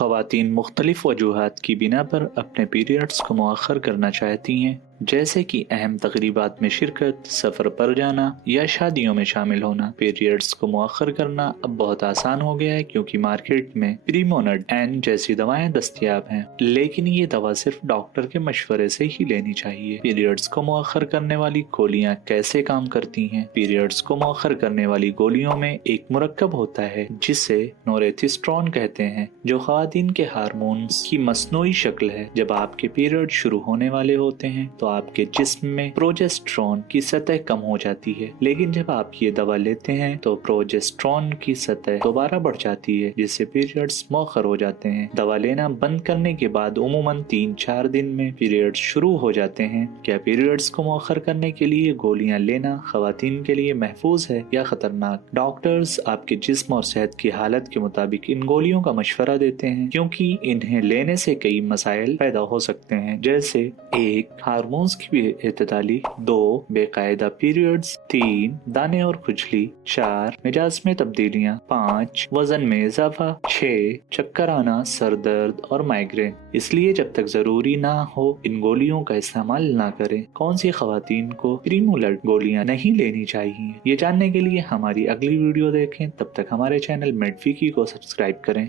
ख़वातीन मुख्तलिफ वजूहात की बिना पर अपने पीरियड्स को मुअख्खर करना चाहती हैं, जैसे कि अहम तकरीबात में शिरकत, सफ़र पर जाना या शादियों में शामिल होना। पीरियड्स को मुअख्खर करना अब बहुत आसान हो गया है क्योंकि मार्केट में प्रीमोनड एन जैसी दवाएं दस्तयाब हैं, लेकिन ये दवा सिर्फ डॉक्टर के मशवरे से ही लेनी चाहिए। पीरियड्स को मुअख्खर करने वाली गोलियां कैसे काम करती हैं? पीरियड्स को मुअख्खर करने वाली गोलियों में एक मुरक्कब होता है जिसे नोरेथिस्ट्रॉन कहते हैं, जो ख़वातीन के हार्मोन्स की मसनूई शक्ल है। जब आपके पीरियड शुरू होने वाले होते हैं तो आपके जिस्म में प्रोजेस्टेरॉन की सतह कम हो जाती है, लेकिन जब आप ये दवा लेते हैं तो प्रोजेस्टेरॉन की सतह दोबारा बढ़ जाती है, जिससे पीरियड्स मौखर हो जाते हैं। दवा लेना बंद करने के बाद उमूमन 3-4 दिन में पीरियड्स शुरू हो जाते हैं। क्या पीरियड्स को मौखर करने के लिए गोलियां लेना ख़वातीन के लिए महफूज है या खतरनाक? डॉक्टर्स आपके जिस्म और सेहत की हालत के मुताबिक इन गोलियों का मशवरा देते हैं, क्योंकि इन्हें लेने से कई मसाइल पैदा हो सकते हैं, जैसे 1 हार्मोन्स की बेइतदाली, 2 बेकायदा पीरियड्स, 3 दाने और खुजली, 4 मिजाज में तब्दीलियां, 5 वजन में इजाफा, 6 चक्कर आना, सर दर्द और माइग्रेन। इसलिए जब तक जरूरी ना हो इन गोलियों का इस्तेमाल ना करें। कौन सी ख़वातीन को प्रीमोनड गोलियां नहीं लेनी चाहिए, ये जानने के लिए हमारी अगली वीडियो देखें। तब तक हमारे चैनल मेडफिकी को सब्सक्राइब करें।